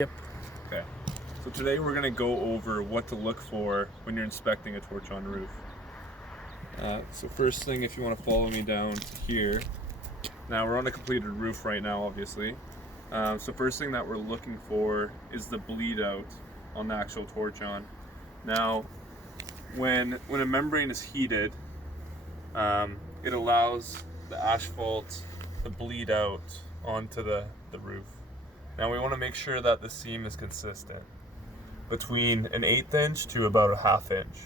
Yep. Okay, so today we're going to go over what to look for when you're inspecting a torch on roof. So first thing, if you want to follow me down here, now we're on a completed roof right now, obviously. So first thing that we're looking for is the bleed out on the actual torch on. Now, when a membrane is heated, it allows the asphalt to bleed out onto the roof. Now we want to make sure that the seam is consistent between an 1/8 inch to about a 1/2 inch.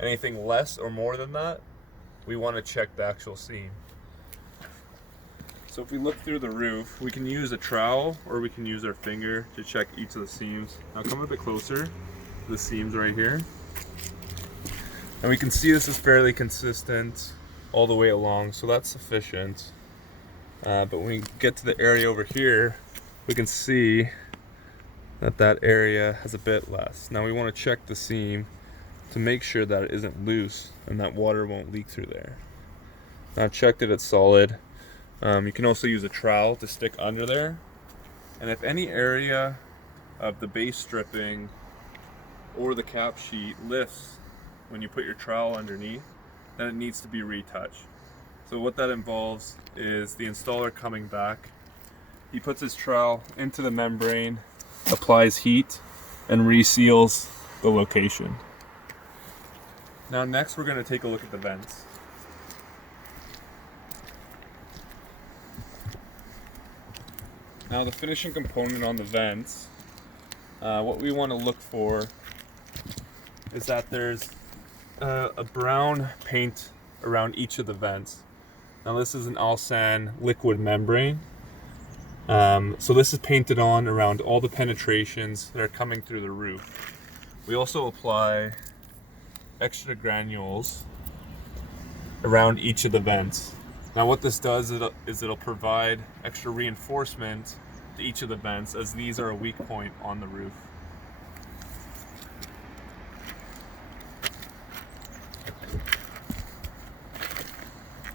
Anything less or more than that, we want to check the actual seam. So if we look through the roof, we can use a trowel or we can use our finger to check each of the seams. Now come a bit closer to the seams right here. And we can see this is fairly consistent all the way along, so that's sufficient. But when we get to the area over here, we can see that area has a bit less. Now we want to check the seam to make sure that it isn't loose and that water won't leak through there. Now I've checked it, it's solid. You can also use a trowel to stick under there. And if any area of the base stripping or the cap sheet lifts when you put your trowel underneath, then it needs to be retouched. So what that involves is the installer coming back. He puts his trowel into the membrane, applies heat, and reseals the location. Now next we're going to take a look at the vents. Now the finishing component on the vents, what we want to look for is that there's a brown paint around each of the vents. Now this is an Alsan liquid membrane. So this is painted on around all the penetrations that are coming through the roof. We also apply extra granules around each of the vents. Now what this does is it'll provide extra reinforcement to each of the vents, as these are a weak point on the roof.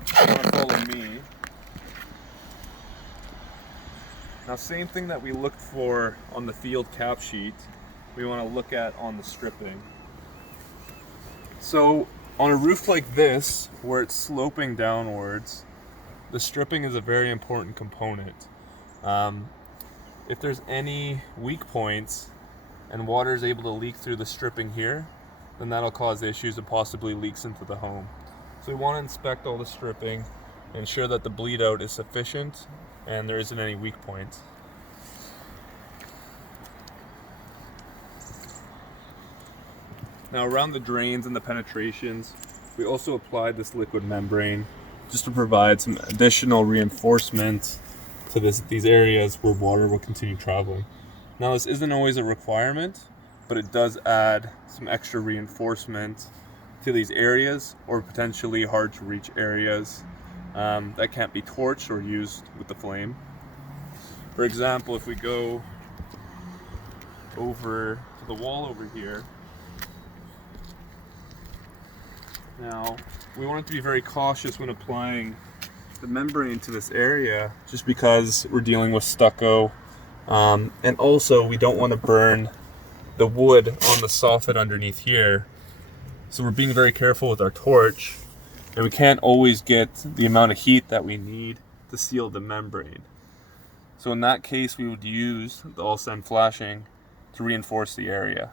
If you want to follow me. Now same thing that we looked for on the field cap sheet, we want to look at on the stripping. So on a roof like this, where it's sloping downwards, the stripping is a very important component. If there's any weak points and water is able to leak through the stripping here, then that'll cause issues and possibly leaks into the home. So we want to inspect all the stripping, ensure that the bleed out is sufficient and there isn't any weak points. Now around the drains and the penetrations, we also applied this liquid membrane just to provide some additional reinforcement to these areas where water will continue traveling. Now this isn't always a requirement, but it does add some extra reinforcement to these areas or potentially hard to reach areas that can't be torched or used with the flame. For example, if we go over to the wall over here, now we want to be very cautious when applying the membrane to this area, just because we're dealing with stucco, and also we don't want to burn the wood on the soffit underneath here. So we're being very careful with our torch, and we can't always get the amount of heat that we need to seal the membrane. So in that case, we would use the Alsan flashing to reinforce the area.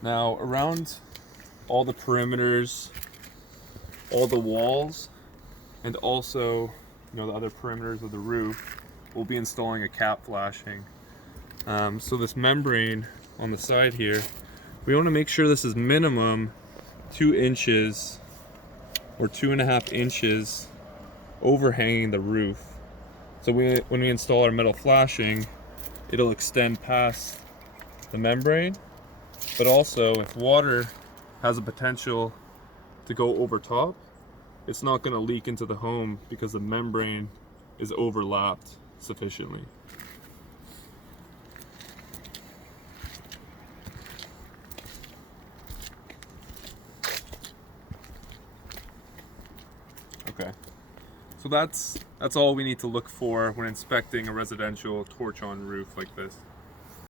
Now around all the perimeters, all the walls, and also the other perimeters of the roof, we'll be installing a cap flashing. So this membrane on the side here, we want to make sure this is minimum 2 inches or 2.5 inches overhanging the roof. So when we install our metal flashing, it'll extend past the membrane, but also if water has a potential to go over top, it's not going to leak into the home because the membrane is overlapped sufficiently. Okay, So that's all we need to look for when inspecting a residential torch-on roof like this.